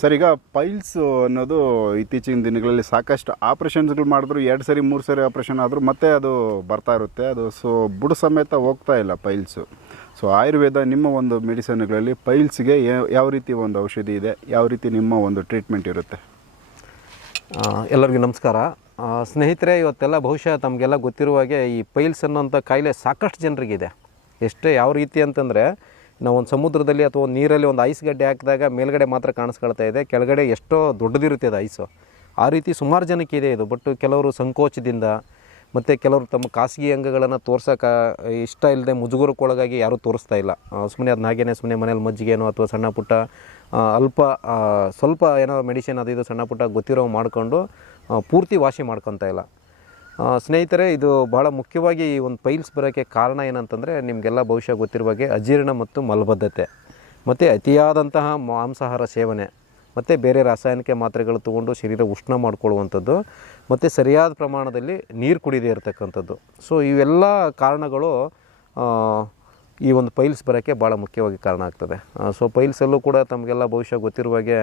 Sir, ಈಗ piles ಅನ್ನೋದು ಇತ್ತೀಚಿನ ದಿನಗಳಲ್ಲಿ ಸಾಕಷ್ಟು ಆಪ್ರೇಷನ್ಸ್ಗಳು ಮಾಡಿದ್ರು. ಎರಡು ಸರಿ, ಮೂರು ಸರಿ ಆಪ್ರೇಷನ್ ಆದರೂ ಮತ್ತೆ ಅದು ಬರ್ತಾ ಇರುತ್ತೆ. ಅದು ಸೊ, ಬುಡ ಸಮೇತ ಹೋಗ್ತಾ ಇಲ್ಲ ಪೈಲ್ಸು. ಸೊ, ಆಯುರ್ವೇದ ನಿಮ್ಮ ಒಂದು ಮೆಡಿಸನ್ಗಳಲ್ಲಿ ಪೈಲ್ಸ್ಗೆ ಯಾವ ರೀತಿ ಒಂದು ಔಷಧಿ ಇದೆ? ಯಾವ ರೀತಿ ನಿಮ್ಮ ಒಂದು ಟ್ರೀಟ್ಮೆಂಟ್ ಇರುತ್ತೆ? ಎಲ್ಲರಿಗೂ ನಮಸ್ಕಾರ. ಸ್ನೇಹಿತರೆ, ಇವತ್ತೆಲ್ಲ ಬಹುಶಃ ತಮಗೆಲ್ಲ ಗೊತ್ತಿರುವ ಹಾಗೆ ಈ ಪೈಲ್ಸ್ ಅನ್ನೋಂಥ ಕಾಯಿಲೆ ಸಾಕಷ್ಟು ಜನರಿಗಿದೆ. ಎಷ್ಟೇ ಯಾವ ರೀತಿ ಅಂತಂದರೆ ನಾವು ಒಂದು ಸಮುದ್ರದಲ್ಲಿ ಅಥವಾ ಒಂದು ನೀರಲ್ಲಿ ಒಂದು ಐಸ್ ಗಡ್ಡೆ ಹಾಕಿದಾಗ ಮೇಲ್ಗಡೆ ಮಾತ್ರ ಕಾಣಿಸ್ಕೊಳ್ತಾ ಇದೆ. ಕೆಳಗಡೆ ಎಷ್ಟೋ ದೊಡ್ಡದಿರುತ್ತೆ ಅದು ಐಸು. ಆ ರೀತಿ ಸುಮಾರು ಜನಕ್ಕೆ ಇದೆ ಇದು. ಬಟ್ ಕೆಲವರು ಸಂಕೋಚದಿಂದ ಮತ್ತು ಕೆಲವರು ತಮ್ಮ ಖಾಸಗಿ ಅಂಗಗಳನ್ನು ತೋರ್ಸೋಕೆ ಇಷ್ಟ ಇಲ್ಲದೆ ಮುಜುಗರಕ್ಕೊಳಗಾಗಿ ಯಾರೂ ತೋರಿಸ್ತಾ ಇಲ್ಲ. ಸುಮ್ಮನೆ ಅದನ್ನ ನಾಗೇನೆ ಸುಮ್ಮನೆ ಮನೇಲಿ ಮಜ್ಜಿಗೆನೋ ಅಥವಾ ಸಣ್ಣ ಪುಟ್ಟ ಅಲ್ಪ ಸ್ವಲ್ಪ ಏನೋ ಮೆಡಿಸಿನ್ ಅದು ಇದು ಸಣ್ಣ ಪುಟ್ಟ ಗೊತ್ತಿರೋ ಮಾಡಿಕೊಂಡು ಪೂರ್ತಿ ವಾಸಿ ಮಾಡ್ಕೊತಾ ಇಲ್ಲ. ಸ್ನೇಹಿತರೆ, ಇದು ಬಹಳ ಮುಖ್ಯವಾಗಿ ಈ ಒಂದು ಪೈಲ್ಸ್ ಬರೋಕ್ಕೆ ಕಾರಣ ಏನಂತಂದರೆ, ನಿಮಗೆಲ್ಲ ಬಹುಶಃ ಗೊತ್ತಿರುವ ಹಾಗೆ ಅಜೀರ್ಣ ಮತ್ತು ಮಲಬದ್ಧತೆ. ಮತ್ತು ಅತಿಯಾದಂತಹ ಮಾಂಸಾಹಾರ ಸೇವನೆ, ಮತ್ತು ಬೇರೆ ರಾಸಾಯನಿಕ ಮಾತ್ರೆಗಳು ತೊಗೊಂಡು ಶರೀರ ಉಷ್ಣ ಮಾಡಿಕೊಳ್ಳುವಂಥದ್ದು, ಮತ್ತು ಸರಿಯಾದ ಪ್ರಮಾಣದಲ್ಲಿ ನೀರು ಕುಡಿದೇ ಇರತಕ್ಕಂಥದ್ದು. ಸೊ ಇವೆಲ್ಲ ಕಾರಣಗಳು ಈ ಒಂದು ಪೈಲ್ಸ್ ಬರೋಕ್ಕೆ ಭಾಳ ಮುಖ್ಯವಾಗಿ ಕಾರಣ ಆಗ್ತದೆ. ಸೊ ಪೈಲ್ಸಲ್ಲೂ ಕೂಡ ತಮಗೆಲ್ಲ ಬಹುಶಃ ಗೊತ್ತಿರುವ ಹಾಗೆ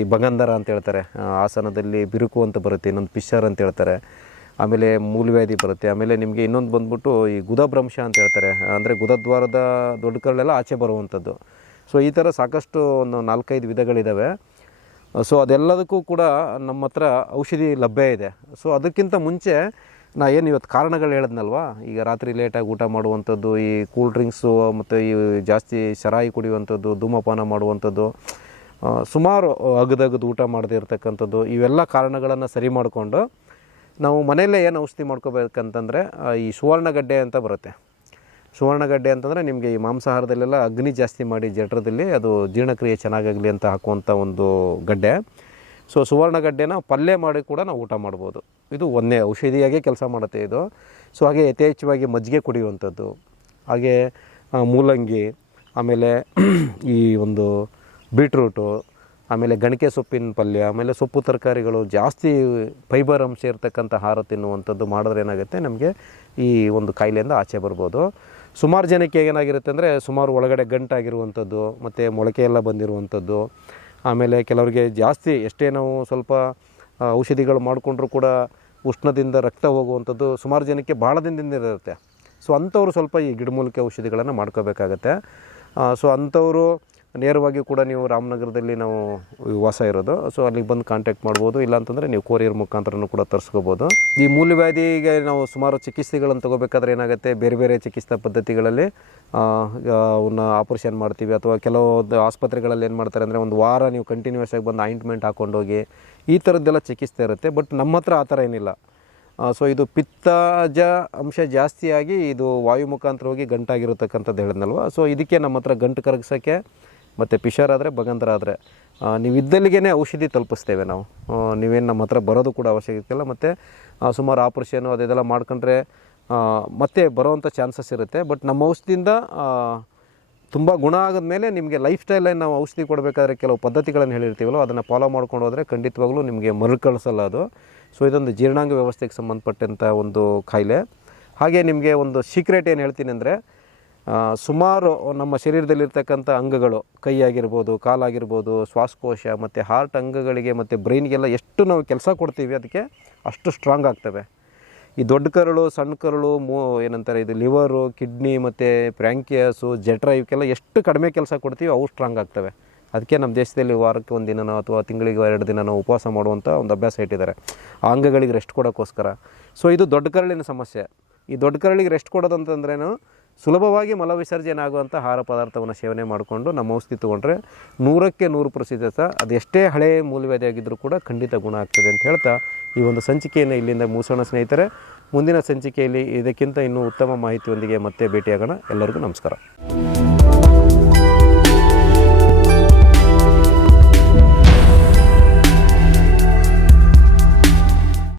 ಈ ಭಗಂಧರ ಅಂತ ಹೇಳ್ತಾರೆ. ಆಸನದಲ್ಲಿ ಬಿರುಕು ಅಂತ ಬರುತ್ತೆ, ಇನ್ನೊಂದು ಪಿಶರ್ ಅಂತ ಹೇಳ್ತಾರೆ. ಆಮೇಲೆ ಮೂಲವ್ಯಾಧಿ ಬರುತ್ತೆ. ಆಮೇಲೆ ನಿಮಗೆ ಇನ್ನೊಂದು ಬಂದ್ಬಿಟ್ಟು ಈ ಗುದಭ್ರಂಶ ಅಂತ ಹೇಳ್ತಾರೆ. ಅಂದರೆ ಗುದದ್ವಾರದ ದೊಡ್ಡ ಕರಳೆಲ್ಲ ಆಚೆ ಬರುವಂಥದ್ದು. ಸೊ ಈ ಥರ ಸಾಕಷ್ಟು ಒಂದು ನಾಲ್ಕೈದು ವಿಧಗಳಿದ್ದಾವೆ ಸೊ ಅದೆಲ್ಲದಕ್ಕೂ ಕೂಡ ನಮ್ಮ ಹತ್ರ ಔಷಧಿ ಲಭ್ಯ ಇದೆ. ಸೊ ಅದಕ್ಕಿಂತ ಮುಂಚೆ ನಾ ಏನು ಇವತ್ತು ಕಾರಣಗಳು ಹೇಳಿದ್ನಲ್ವಾ? ಈಗ ರಾತ್ರಿ ಲೇಟಾಗಿ ಊಟ ಮಾಡುವಂಥದ್ದು, ಈ ಕೂಲ್ ಡ್ರಿಂಕ್ಸು ಮತ್ತು ಈ ಜಾಸ್ತಿ ಶರಾಯಿ ಕುಡಿಯುವಂಥದ್ದು, ಧೂಮಪಾನ ಮಾಡುವಂಥದ್ದು ಸುಮಾರು ಅಗದಗದು ಊಟ ಮಾಡದೇ ಇರತಕ್ಕಂಥದ್ದು, ಇವೆಲ್ಲ ಕಾರಣಗಳನ್ನು ಸರಿ ಮಾಡಿಕೊಂಡು ನಾವು ಮನೆಯಲ್ಲೇ ಏನು ಔಷಧಿ ಮಾಡ್ಕೋಬೇಕಂತಂದರೆ ಈ ಸುವರ್ಣಗಡ್ಡೆ ಅಂತ ಬರುತ್ತೆ. ಸುವರ್ಣಗಡ್ಡೆ ಅಂತಂದರೆ ನಿಮಗೆ ಈ ಮಾಂಸಾಹಾರದಲ್ಲೆಲ್ಲ ಅಗ್ನಿ ಜಾಸ್ತಿ ಮಾಡಿ ಜಠರದಲ್ಲಿ ಅದು ಜೀರ್ಣಕ್ರಿಯೆ ಚೆನ್ನಾಗಾಗಲಿ ಅಂತ ಹಾಕುವಂಥ ಒಂದು ಗಡ್ಡೆ. ಸೊ, ಸುವರ್ಣಗಡ್ಡೆನ ಪಲ್ಯ ಮಾಡಿ ಕೂಡ ನಾವು ಊಟ ಮಾಡ್ಬೋದು. ಇದು ಒಂದೇ ಔಷಧಿಯಾಗಿ ಕೆಲಸ ಮಾಡುತ್ತೆ ಇದು. ಸೊ, ಹಾಗೆ ಯಥೇಚ್ಛವಾಗಿ ಮಜ್ಜಿಗೆ ಕುಡಿಯುವಂಥದ್ದು. ಹಾಗೆ ಮೂಲಂಗಿ, ಆಮೇಲೆ ಈ ಒಂದು ಬೀಟ್ರೂಟು, ಆಮೇಲೆ ಗಣಿಕೆ ಸೊಪ್ಪಿನ ಪಲ್ಯ, ಆಮೇಲೆ ಸೊಪ್ಪು ತರಕಾರಿಗಳು, ಜಾಸ್ತಿ ಫೈಬರ್ ಅಂಶ ಇರತಕ್ಕಂಥ ಆಹಾರ ತಿನ್ನುವಂಥದ್ದು ಮಾಡಿದ್ರೆ ಏನಾಗುತ್ತೆ ನಮಗೆ ಈ ಒಂದು ಕಾಯಿಲೆಯಿಂದ ಆಚೆ ಬರ್ಬೋದು. ಸುಮಾರು ಜನಕ್ಕೆ ಏನಾಗಿರುತ್ತೆ ಅಂದರೆ ಸುಮಾರು ಒಳಗಡೆ ಗಂಟಾಗಿರುವಂಥದ್ದು, ಮತ್ತು ಮೊಳಕೆ ಎಲ್ಲ ಬಂದಿರುವಂಥದ್ದು, ಆಮೇಲೆ ಕೆಲವರಿಗೆ ಜಾಸ್ತಿ ಎಷ್ಟೇ ನಾವು ಸ್ವಲ್ಪ ಔಷಧಿಗಳು ಮಾಡಿಕೊಂಡ್ರೂ ಕೂಡ ಉಷ್ಣದಿಂದ ರಕ್ತ ಹೋಗುವಂಥದ್ದು ಸುಮಾರು ಜನಕ್ಕೆ ಭಾಳ ದಿನದಿಂದ ಇರುತ್ತೆ. ಸೊ ಅಂಥವ್ರು ಸ್ವಲ್ಪ ಈ ಗಿಡಮೂಲಿಕೆ ಔಷಧಿಗಳನ್ನು ಮಾಡ್ಕೋಬೇಕಾಗತ್ತೆ. ಸೊ ಅಂಥವರು ನೇರವಾಗಿ ಕೂಡ ನೀವು ರಾಮನಗರದಲ್ಲಿ ನಾವು ವಾಸ ಇರೋದು. ಸೊ ಅಲ್ಲಿಗೆ ಬಂದು ಕಾಂಟ್ಯಾಕ್ಟ್ ಮಾಡ್ಬೋದು. ಇಲ್ಲಾಂತಂದರೆ ನೀವು ಕೊರಿಯರ್ ಮುಖಾಂತರನೂ ಕೂಡ ತರಿಸ್ಕೋಬೋದು. ಈ ಮೂಲವ್ಯಾಧಿಗೆ ನಾವು ಸುಮಾರು ಚಿಕಿತ್ಸೆಗಳನ್ನು ತಗೋಬೇಕಾದ್ರೆ ಏನಾಗುತ್ತೆ? ಬೇರೆ ಬೇರೆ ಚಿಕಿತ್ಸಾ ಪದ್ಧತಿಗಳಲ್ಲಿ ಅವನ್ನ ಆಪರೇಷನ್ ಮಾಡ್ತೀವಿ. ಅಥವಾ ಕೆಲವು ಆಸ್ಪತ್ರೆಗಳಲ್ಲಿ ಏನು ಮಾಡ್ತಾರೆ ಅಂದರೆ ಒಂದು ವಾರ ನೀವು ಕಂಟಿನ್ಯೂಸ್ ಆಗಿ ಬಂದು ಆಯಿಂಟ್ಮೆಂಟ್ ಹಾಕೊಂಡೋಗಿ ಈ ಥರದ್ದೆಲ್ಲ ಚಿಕಿತ್ಸೆ ಇರುತ್ತೆ. ಬಟ್ ನಮ್ಮ ಹತ್ರ ಆ ಥರ ಏನಿಲ್ಲ. ಸೊ ಇದು ಪಿತ್ತಜ ಅಂಶ ಜಾಸ್ತಿಯಾಗಿ ಇದು ವಾಯು ಮುಖಾಂತರ ಹೋಗಿ ಗಂಟಾಗಿರತಕ್ಕಂಥದ್ದು ಹೇಳಿದ್ನಲ್ವ? ಸೊ ಇದಕ್ಕೆ ನಮ್ಮ ಹತ್ರ ಗಂಟು ಕರಗಿಸೋಕ್ಕೆ ಮತ್ತು ಪಿಶರ್ ಆದರೆ ಭಗಂತರ ಆದರೆ ನೀವು ಇದ್ದಲ್ಲಿಗೆ ಔಷಧಿ ತಲುಪಿಸ್ತೇವೆ ನಾವು. ನೀವೇನು ನಮ್ಮ ಹತ್ರ ಬರೋದು ಕೂಡ ಅವಶ್ಯಕತೆ ಇಲ್ಲ ಮತ್ತು ಸುಮಾರು ಆಪ್ರೇಷನು ಅದೆಲ್ಲ ಮಾಡ್ಕೊಂಡ್ರೆ ಮತ್ತೆ ಬರೋವಂಥ ಚಾನ್ಸಸ್ ಇರುತ್ತೆ. ಬಟ್ ನಮ್ಮ ಔಷಧಿಯಿಂದ ತುಂಬ ಗುಣ ಆದಮೇಲೆ ನಿಮಗೆ ಲೈಫ್ ಸ್ಟೈಲಲ್ಲಿ ನಾವು ಔಷಧಿ ಕೊಡಬೇಕಾದ್ರೆ ಕೆಲವು ಪದ್ಧತಿಗಳನ್ನು ಹೇಳಿರ್ತೀವಲ್ಲ, ಅದನ್ನು ಫಾಲೋ ಮಾಡ್ಕೊಂಡು ಹೋದರೆ ಖಂಡಿತವಾಗ್ಲೂ ನಿಮಗೆ ಮರುಕಳಿಸಲ್ಲ ಅದು. ಸೊ, ಇದೊಂದು ಜೀರ್ಣಾಂಗ ವ್ಯವಸ್ಥೆಗೆ ಸಂಬಂಧಪಟ್ಟಂಥ ಒಂದು ಕಾಯಿಲೆ. ಹಾಗೆ ನಿಮಗೆ ಒಂದು ಸೀಕ್ರೆಟ್ ಏನು ಹೇಳ್ತೀನಿ ಅಂದರೆ ಸುಮಾರು ನಮ್ಮ ಶರೀರದಲ್ಲಿರ್ತಕ್ಕಂಥ ಅಂಗಗಳು ಕೈ ಆಗಿರ್ಬೋದು ಕಾಲಾಗಿರ್ಬೋದು, ಶ್ವಾಸಕೋಶ ಮತ್ತು ಹಾರ್ಟ್ ಅಂಗಗಳಿಗೆ ಮತ್ತು ಬ್ರೈನ್ಗೆಲ್ಲ ಎಷ್ಟು ನಾವು ಕೆಲಸ ಕೊಡ್ತೀವಿ ಅದಕ್ಕೆ ಅಷ್ಟು ಸ್ಟ್ರಾಂಗ್ ಆಗ್ತವೆ. ಈ ದೊಡ್ಡ ಕರಳು, ಸಣ್ಣ ಕರಳು, ಮೂ, ಏನಂತಾರೆ ಇದು ಲಿವರು ಕಿಡ್ನಿ ಮತ್ತು ಪ್ರ್ಯಾಂಕಿಯಸು ಜಠರ ಇವಕ್ಕೆಲ್ಲ ಎಷ್ಟು ಕಡಿಮೆ ಕೆಲಸ ಕೊಡ್ತೀವಿ ಅವು ಸ್ಟ್ರಾಂಗ್ ಆಗ್ತವೆ. ಅದಕ್ಕೆ ನಮ್ಮ ದೇಶದಲ್ಲಿ ವಾರಕ್ಕೆ ಒಂದು ದಿನನೋ ಅಥವಾ ತಿಂಗಳಿಗೆ ಎರಡು ದಿನನೋ ಉಪವಾಸ ಮಾಡುವಂಥ ಒಂದು ಅಭ್ಯಾಸ ಇಟ್ಟಿದ್ದಾರೆ. ಆ ಅಂಗಗಳಿಗೆ ರೆಸ್ಟ್ ಕೊಡೋಕ್ಕೋಸ್ಕರ. ಸೊ ಇದು ದೊಡ್ಡ ಕರಳಿನ ಸಮಸ್ಯೆ. ಈ ದೊಡ್ಡ ಕರಳಿಗೆ ರೆಸ್ಟ್ ಕೊಡೋದಂತಂದ್ರೇನು ಸುಲಭವಾಗಿ ಮಲವಿಸರ್ಜನೆ ಆಗುವಂಥ ಆಹಾರ ಪದಾರ್ಥವನ್ನು ಸೇವನೆ ಮಾಡಿಕೊಂಡು ನಮ್ಮ ಔಷಧಿ ತೊಗೊಂಡ್ರೆ ನೂರಕ್ಕೆ ನೂರು ಪ್ರತಿಶತ ಅದೆಷ್ಟೇ ಹಳೆಯ ಮೂಲವ್ಯಾಧಿ ಆಗಿದ್ದರೂ ಕೂಡ ಖಂಡಿತ ಗುಣ ಆಗ್ತದೆ ಅಂತ ಹೇಳ್ತಾ ಈ ಒಂದು ಸಂಚಿಕೆಯನ್ನು ಇಲ್ಲಿಂದ ಮೂಸೋಣ ಸ್ನೇಹಿತರೆ. ಮುಂದಿನ ಸಂಚಿಕೆಯಲ್ಲಿ ಇದಕ್ಕಿಂತ ಇನ್ನೂ ಉತ್ತಮ ಮಾಹಿತಿಯೊಂದಿಗೆ ಮತ್ತೆ ಭೇಟಿಯಾಗೋಣ. ಎಲ್ಲರಿಗೂ ನಮಸ್ಕಾರ.